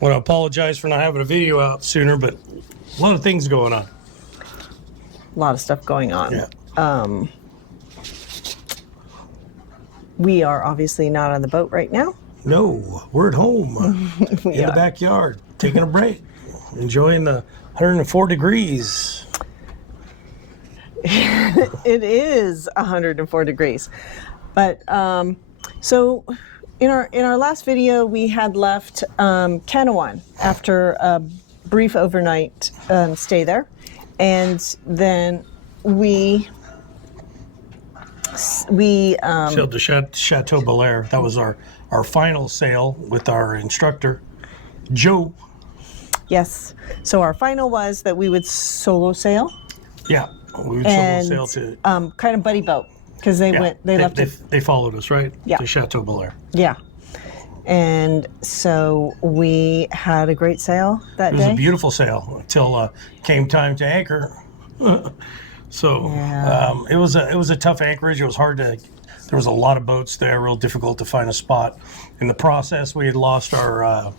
want to apologize for not having a video out sooner, but a lot of things going on. A lot of stuff going on. Yeah. We are obviously not on the boat right now. No, we're at home in the backyard, taking a break, enjoying the 104 degrees. It is 104 degrees. But so in our last video, we had left Canawan after a brief overnight stay there. And then we sailed to Chateaubellaire. That was our final sail with our instructor, Joe. Yes. So our final was that we would solo sail. Yeah, we would solo sail to kind of buddy boat because they followed us, right? Yeah. To Chateaubellaire. Yeah. And so we had a great sail that day. It was a beautiful sail until came time to anchor. So it was a tough anchorage. It was hard to. There was a lot of boats there, real difficult to find a spot. In the process, we had lost our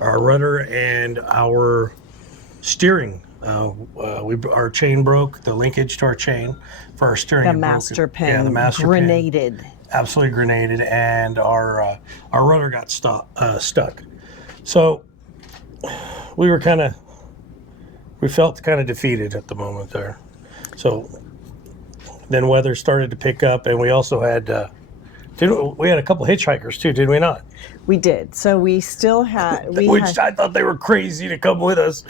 rudder and our steering. Our chain broke, the linkage to our chain for our steering. The master pin. Yeah, the master grenaded. Pin. Absolutely grenaded, and our rudder got stuck. So we felt kind of defeated at the moment there. So then weather started to pick up, and we also had we had a couple hitchhikers too, did we not? We did. So we still had I thought they were crazy to come with us.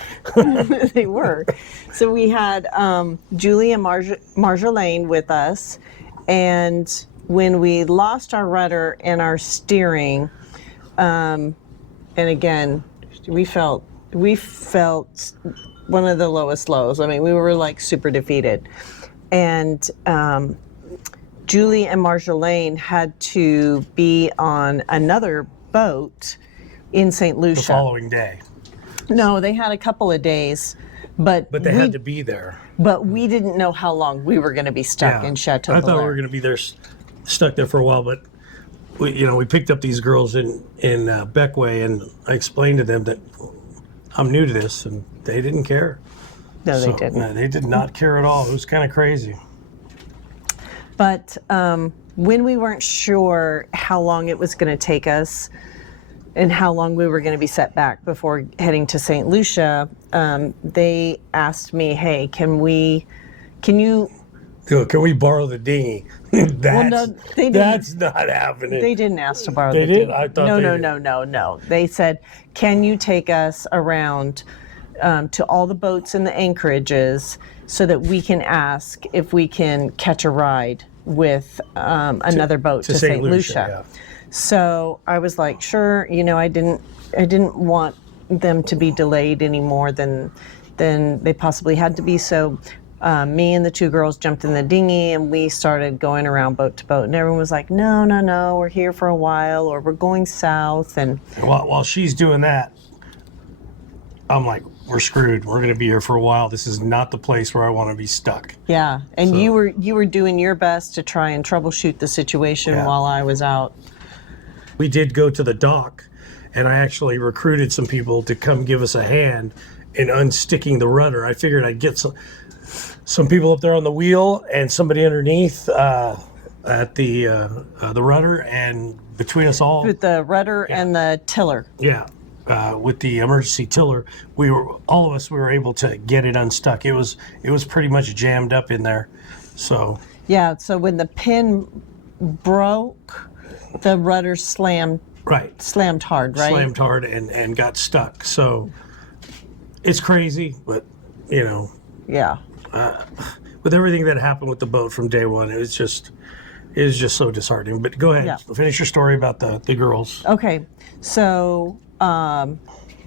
They were. So we had Julie and Marjolaine with us, and when we lost our rudder and our steering, and again, we felt one of the lowest lows. I mean, we were like super defeated. And Julie and Marjolaine had to be on another boat in St. Lucia. The following day. No, they had a couple of days, but they had to be there. But we didn't know how long we were going to be stuck in Chateaubellaire. I thought we were going to be there, stuck there for a while, but we picked up these girls in Bequia, and I explained to them that I'm new to this, and they didn't care. No, they didn't. No, they did not care at all. It was kind of crazy. But when we weren't sure how long it was going to take us and how long we were going to be set back before heading to St. Lucia, they asked me, hey, can we borrow the dinghy? That's not happening. They didn't ask to borrow the dinghy. I thought No. They said, can you take us around to all the boats in the anchorages so that we can ask if we can catch a ride with another boat to St. Lucia. Yeah. So I was like, sure. I didn't want them to be delayed any more than they possibly had to be. So me and the two girls jumped in the dinghy and we started going around boat to boat. And everyone was like, no, we're here for a while, or we're going south. And while she's doing that, I'm like, we're screwed. We're going to be here for a while. This is not the place where I want to be stuck. Yeah, and so, you were doing your best to try and troubleshoot the situation while I was out. We did go to the dock, and I actually recruited some people to come give us a hand in unsticking the rudder. I figured I'd get some people up there on the wheel and somebody underneath at the rudder, and between us all. With the rudder and the tiller. Yeah. With the emergency tiller, all of us were able to get it unstuck. It was pretty much jammed up in there. So yeah, so when the pin broke, the rudder slammed hard, right? Slammed hard and got stuck. So it's crazy, but yeah. With everything that happened with the boat from day one, it was just so disheartening. But go ahead, finish your story about the girls. Okay, so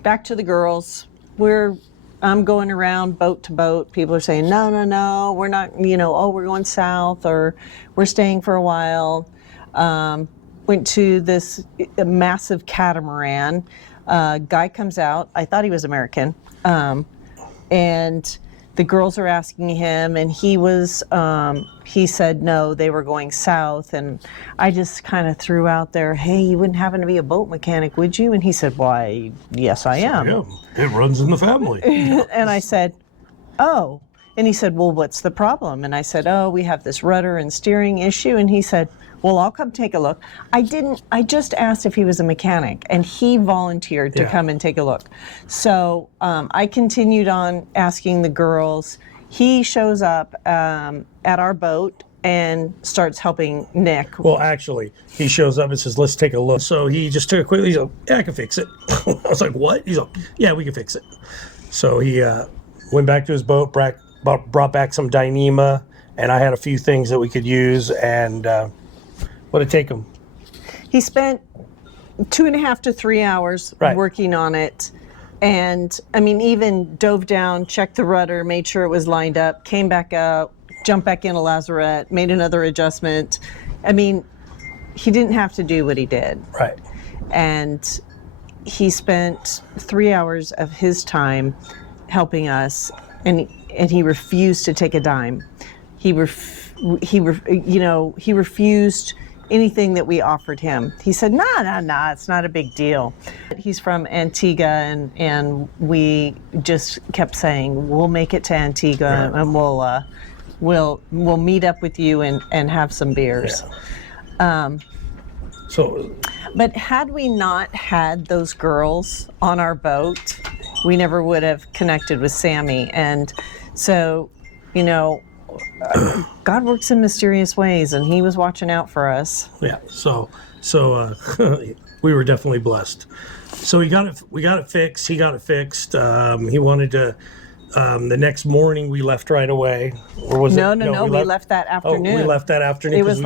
back to the girls. I'm going around boat to boat. People are saying, no, we're not, we're going south, or we're staying for a while. Went to this massive catamaran. Guy comes out. I thought he was American. And the girls are asking him, and he said no, they were going south. And I just kind of threw out there, hey, you wouldn't happen to be a boat mechanic, would you? And he said, why, yes, I am. Yeah, it runs in the family. And I said, oh. And he said, well, what's the problem? And I said, oh, we have this rudder and steering issue. And he said, well, I'll come take a look. I just asked if he was a mechanic, and he volunteered to come and take a look. So I continued on asking the girls. He shows up at our boat and starts helping Nick. Well, actually, he shows up and says, let's take a look. So he just took it quickly. He's like, yeah, I can fix it. I was like, what? He's like, yeah, we can fix it. So he went back to his boat, brought back some Dyneema, and I had a few things that we could use. And what did it take him? He spent 2.5 to 3 hours working on it. And I mean, even dove down, checked the rudder, made sure it was lined up, came back out, jumped back in a lazarette, made another adjustment. I mean, he didn't have to do what he did. Right. And he spent 3 hours of his time helping us, and he refused to take a dime. He refused anything that we offered him. He said, no, it's not a big deal. He's from Antigua, and we just kept saying, we'll make it to Antigua, and we'll meet up with you and have some beers. Yeah. But had we not had those girls on our boat, we never would have connected with Sammy. And so, God works in mysterious ways, and he was watching out for us. Yeah. So we were definitely blessed. So we got it fixed. He got it fixed. He wanted to. The next morning we left right away, or was No, it? we left that afternoon. Oh, we left that afternoon. It was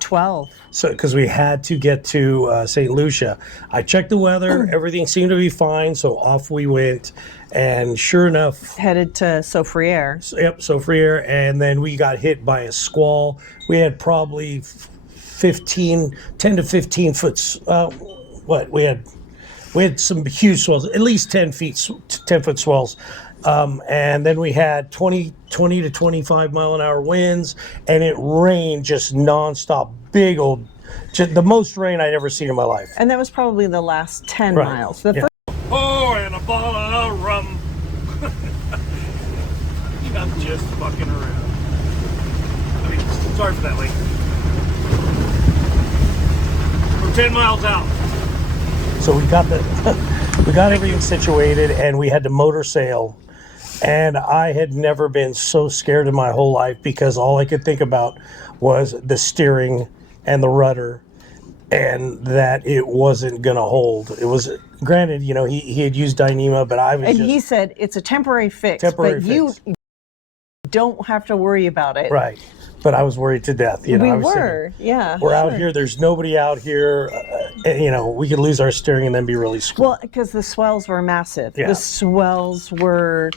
12. So because we had to get to St. Lucia, I checked the weather. Everything seemed to be fine. So off we went, and sure enough, headed to Soufriere. Yep, Soufriere, and then we got hit by a squall. We had probably 10 to 15 foot. We had some huge swells, at least 10 foot swells. And then we had 20 to 25 mile an hour winds, and it rained just nonstop, big old, the most rain I'd ever seen in my life. And that was probably the last 10 miles. Oh, and a bottle of rum. I'm just fucking around. Sorry for that, lady. We're 10 miles out. So we got everything situated, and we had to motor sail. And I had never been so scared in my whole life, because all I could think about was the steering and the rudder, and that it wasn't going to hold. It was, granted, he had used Dyneema, but I was And he said, it's a temporary fix, you don't have to worry about it. Right. But I was worried to death. We were. We're out here. There's nobody out here. We could lose our steering and then be really screwed. Well, because the swells were massive. Yeah. The swells were...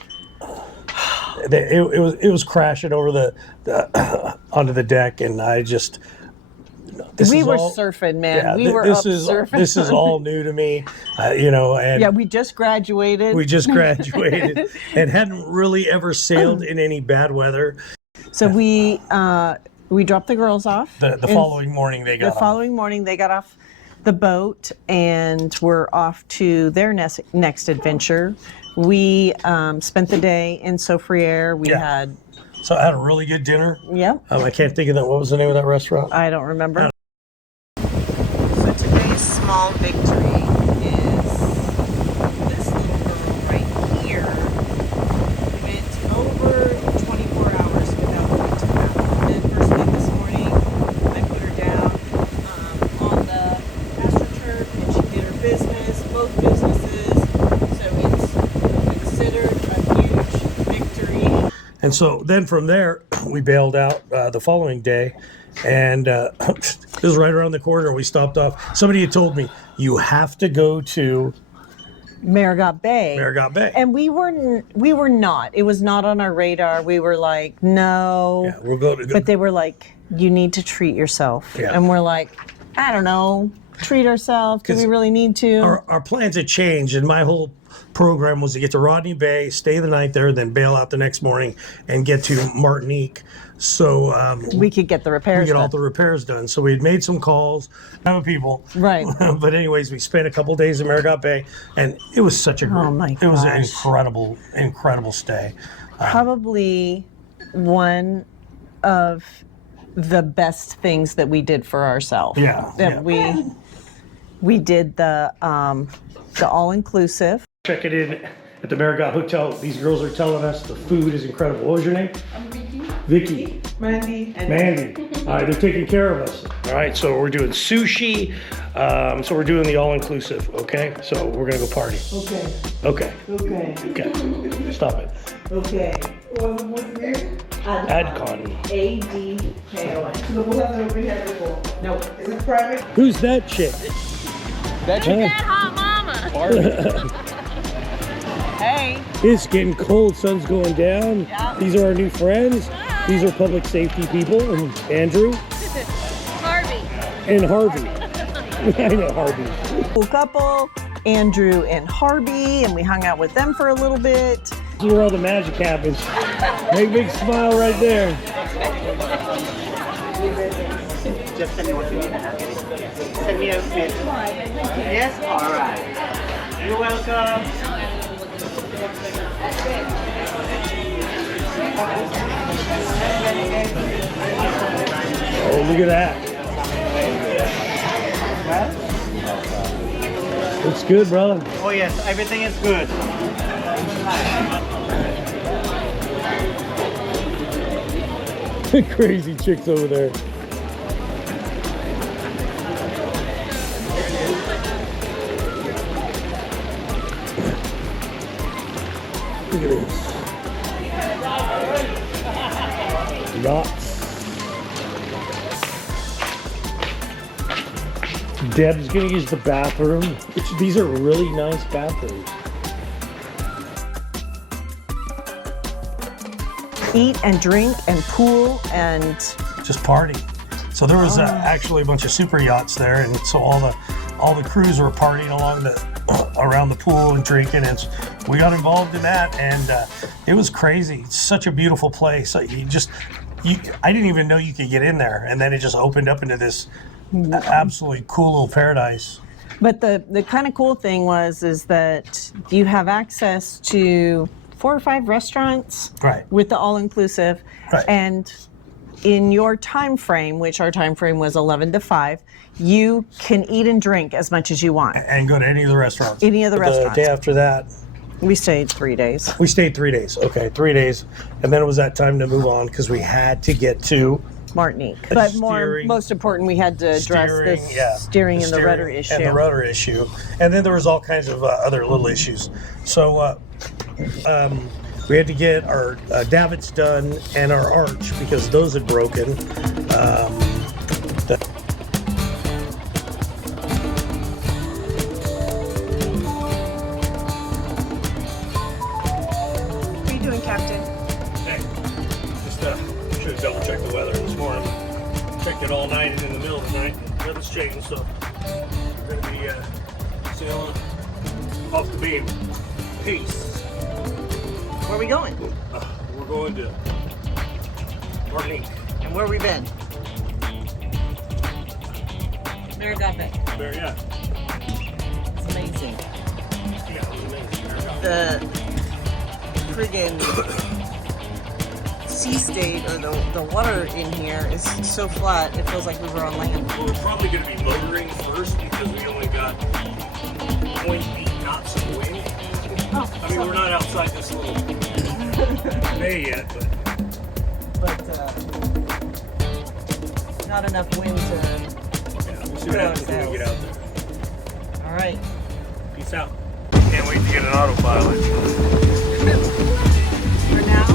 It was crashing over the onto the deck, and I just... We were surfing, man. Yeah, we were up surfing. This is all new to me, and... Yeah, we just graduated. And hadn't really ever sailed in any bad weather. So we dropped the girls off. The following morning they got off. The following morning they got off the boat and were off to their next adventure. We spent the day in Soufriere. So I had a really good dinner. Yep. I can't think of that. What was the name of that restaurant? I don't remember. So today's small victory is this little girl right here. We went over 24 hours without going to bathroom. And then first thing this morning, I put her down on the astroturf, and she did her business, both businesses. So it's considered a huge victory. And so then from there, we bailed out the following day, and it was right around the corner. We stopped off. Somebody had told me, you have to go to Marigot Bay. And we were not. It was not on our radar. We were like, no. Yeah, we'll go to. But they were like, you need to treat yourself. Yeah. And we're like, I don't know. treat ourselves? Do we really need to? Our plans had changed, and my whole program was to get to Rodney Bay, stay the night there, then bail out the next morning and get to Martinique. So we could get the repairs all the repairs done. So we had made some calls, other people. Right. But anyways, we spent a couple days in Marigot Bay, and it was such a great, it was an incredible stay. Probably one of the best things that we did for ourselves. We did the all-inclusive. Check it in at the Marigot Hotel. These girls are telling us the food is incredible. What was your name? I'm Vicky. Vicky. Mandy. And Mandy. All right, they're taking care of us. All right, so we're doing sushi. So we're doing the all-inclusive, okay? So we're gonna go party. Okay. Okay. Okay. Okay. Stop it. Okay. What's the name? Adcon. ADKON. The one that over here before. Nope. Is it private? Who's that chick? That hot mama. Hey. It's getting cold, sun's going down. Yeah. These are our new friends. These are public safety people, and Andrew. Harvey. And Harvey. I know Harvey. Cool couple, Andrew and Harvey, and we hung out with them for a little bit. This is where all the magic happens. Big smile right there. Send me a bit. Yes? All right. You're welcome. Oh, look at that. Looks good, brother. Oh yes, everything is good. Crazy chicks over there. Look at this. Yachts. Deb's gonna use the bathroom. These are really nice bathrooms. Eat and drink and pool and Just party. So there was actually a bunch of super yachts there, and so all the crews were partying along around the pool and drinking, and we got involved in that, and it was crazy. It's such a beautiful place. I didn't even know you could get in there, and then it just opened up into this absolutely cool little paradise. But the kind of cool thing is that you have access to 4 or 5 restaurants with the all-inclusive. Right. And in your time frame, which our time frame was 11 to 5, you can eat and drink as much as you want. And go to any of the restaurants. Any of the restaurants. The day after that, we stayed 3 days. we stayed 3 days. Okay, 3 days. And then it was that time to move on because we had to get to Martinique. But most important, we had to address the steering and the rudder issue. And the rudder issue. And then there was all kinds of other little issues. So we had to get our davits done and our arch because those had broken. What are you doing, Captain? Hey, just should have double checked the weather this morning. Checked it all night and in the middle of the night. Weather's changed, so we're going to be sailing off the beam. Peace. Where are we going? We're going to Martinique. And where have we been? Marigot Bay. There, yeah. It's amazing. Yeah, it was amazing. The friggin' sea state, or the water in here is so flat, it feels like we were on land. Well, we're probably going to be motoring first because we only got 0.8 knots of wind. I mean, we're not outside this little bay yet, but not enough wind to. Yeah, we'll see what happens when we get out there. All right. Peace out. Can't wait to get an autopilot. For now,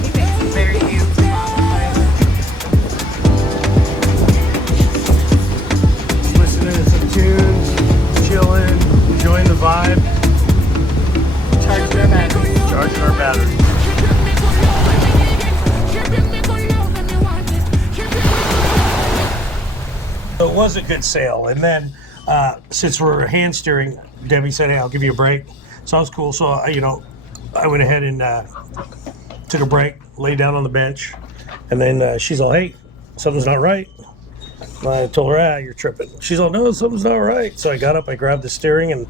he makes some very beautiful autopilot. Listening to some tunes, chilling, enjoying the vibe. Charging our batteries. So was a good sail. And then since we're hand steering, Debbie said, "Hey, I'll give you a break." So that was cool. So I went ahead and took a break, laid down on the bench, and then she's all, "Hey, something's not right." I told her, "You're tripping." She's all, "No, something's not right." So I got up, I grabbed the steering, and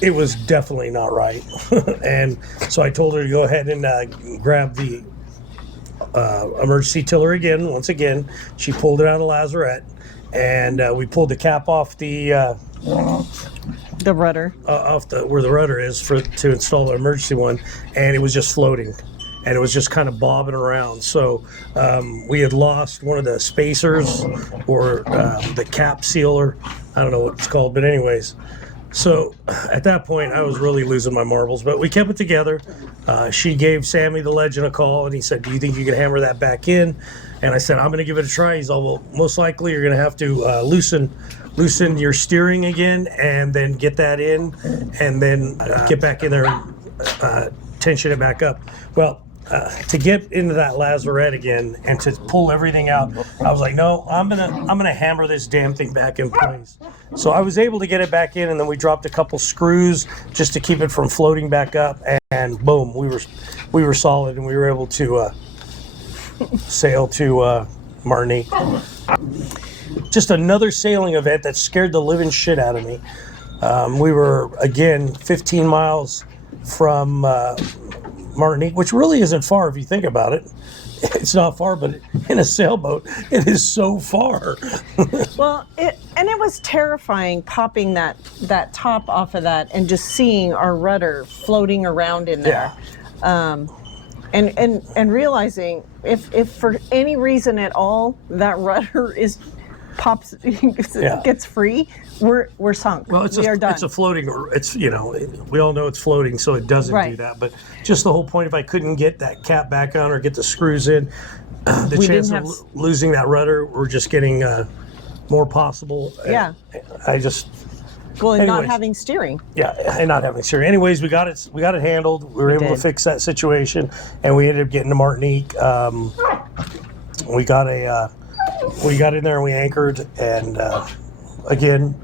it was definitely not right. And so I told her to go ahead and grab the emergency tiller again. Once again, she pulled it out of the lazarette, and we pulled the cap off the rudder. Off where the rudder is to install the emergency one, and it was just floating. And it was just kind of bobbing around. So we had lost one of the spacers or the cap sealer. I don't know what it's called, but anyways. So at that point, I was really losing my marbles, but we kept it together. She gave Sammy the legend a call, and he said, "Do you think you can hammer that back in?" And I said, "I'm going to give it a try." He's all, "Well, most likely you're going to have to loosen your steering again, and then get that in, and then get back in there and tension it back up." Well, to get into that lazarette again and to pull everything out, I was like, "No, I'm gonna hammer this damn thing back in place." So I was able to get it back in, and then we dropped a couple screws just to keep it from floating back up, and boom, we were solid, and we were able to sail to Martinique. Just another sailing event that scared the living shit out of me. We were again 15 miles from Martinique, which really isn't far if you think about it. It's not far, but in a sailboat, it is so far. Well, it was terrifying popping that top off of that and just seeing our rudder floating around in there. Yeah. And realizing if for any reason at all that rudder gets free, we're sunk. Well, we are done. It's a floating. It's we all know it's floating, so it doesn't do that. But just the whole point, if I couldn't get that cap back on or get the screws in, the chance of losing that rudder were just getting more possible. Yeah. And not having steering. Yeah, and not having steering. Anyways, we got it handled. We were able to fix that situation, and we ended up getting to Martinique. We got in there and we anchored, and again,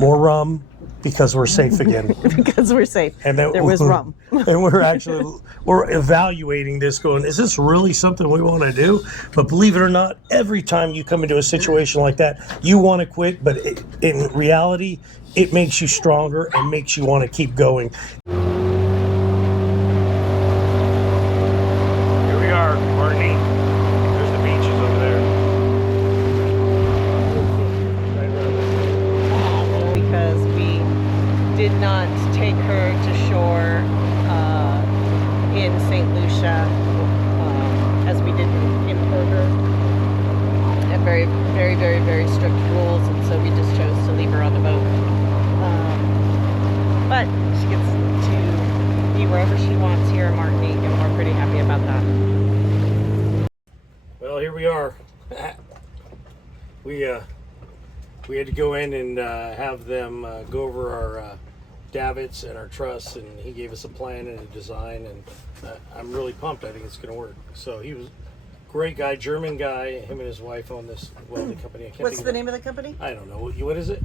more rum because we're safe again. Because we're safe. And then, there was rum. And we're evaluating this, going, is this really something we want to do? But believe it or not, every time you come into a situation like that, you want to quit, but in reality, it makes you stronger and makes you want to keep going. Here we are, Martinique. There's the beaches over there. Because we did not take her to shore in St. Lucia as we did in Porter. And very, very, very, very strict rules, and so we just chose to leave her on the boat. But she gets to be wherever she wants here in Martinique, and we're pretty happy about that. Well, here we are. We had to go in and have them go over our davits and our truss, and he gave us a plan and a design, and I'm really pumped. I think it's going to work. So he was a great guy, German guy. Him and his wife own this welding company. I can't What's think the of name of the company? I don't know. What is it?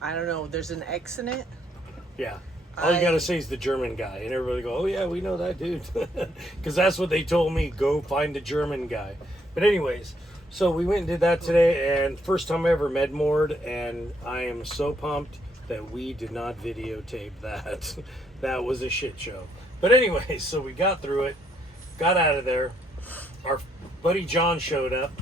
I don't know. There's an X in it. Yeah. All you gotta say is the German guy, and everybody go, "Oh yeah, we know that dude," because that's what they told me. Go find the German guy. But anyways, so we went and did that today, and first time I ever med-moored, and I am so pumped that we did not videotape that. That was a shit show. But anyways, so we got through it, got out of there. Our buddy John showed up.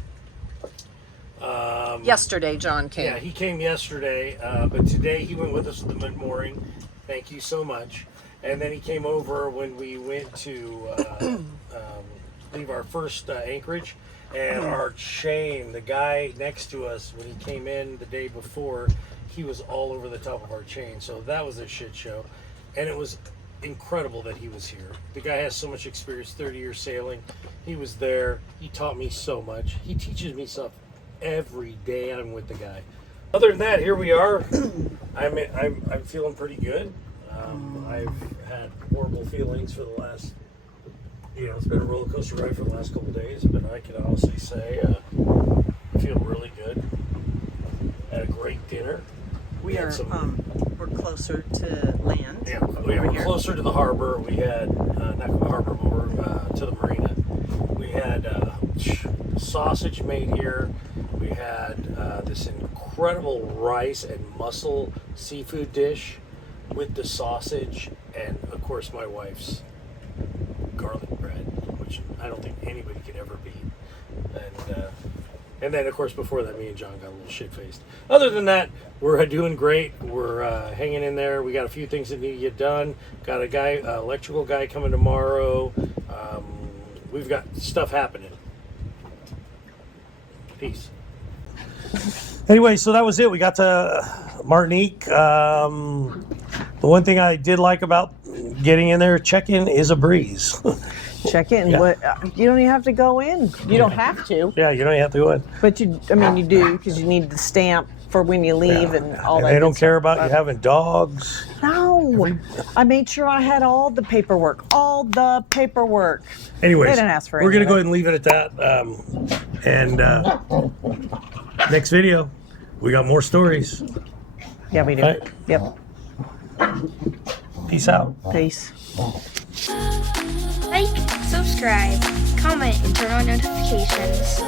Yesterday, John came. Yeah, he came yesterday, but today he went with us to the mid-mooring. Thank you so much. And then he came over when we went to leave our first anchorage. And our chain, the guy next to us, when he came in the day before, he was all over the top of our chain. So that was a shit show. And it was incredible that he was here. The guy has so much experience, 30 years sailing. He was there. He taught me so much. He teaches me stuff every day I'm with the guy. Other than that, here we are. I'm feeling pretty good. I've had horrible feelings for the last, it's been a roller coaster ride for the last couple of days, but I can honestly say I feel really good. Had a great dinner. We had are we're closer to land. Yeah, we were closer to the harbor. We had not the harbor, but we're to the marina. We had sausage made here. We had this incredible rice and mussel seafood dish with the sausage, and of course my wife's garlic bread, which I don't think anybody could ever beat. And then of course before that, me and John got a little shit faced. Other than that, we're doing great. We're hanging in there. We got a few things that need to get done. Got a guy, electrical guy coming tomorrow. We've got stuff happening. Peace. Anyway, so that was it. We got to Martinique. The one thing I did like about getting in there, check-in is a breeze. Check in. Yeah. What you don't even have to go in. You don't have to, Yeah, you don't have to go in. but you do because you need the stamp for when you leave and all And that. they good don't care stuff. about you having dogs. No, I made sure I had all the paperwork. Anyways, They didn't ask for we're any gonna of go it. ahead and leave it at that. Next video, we got more stories. Yeah, we do. Right. Yep. Peace out. Peace. Like, subscribe, comment, and turn on notifications.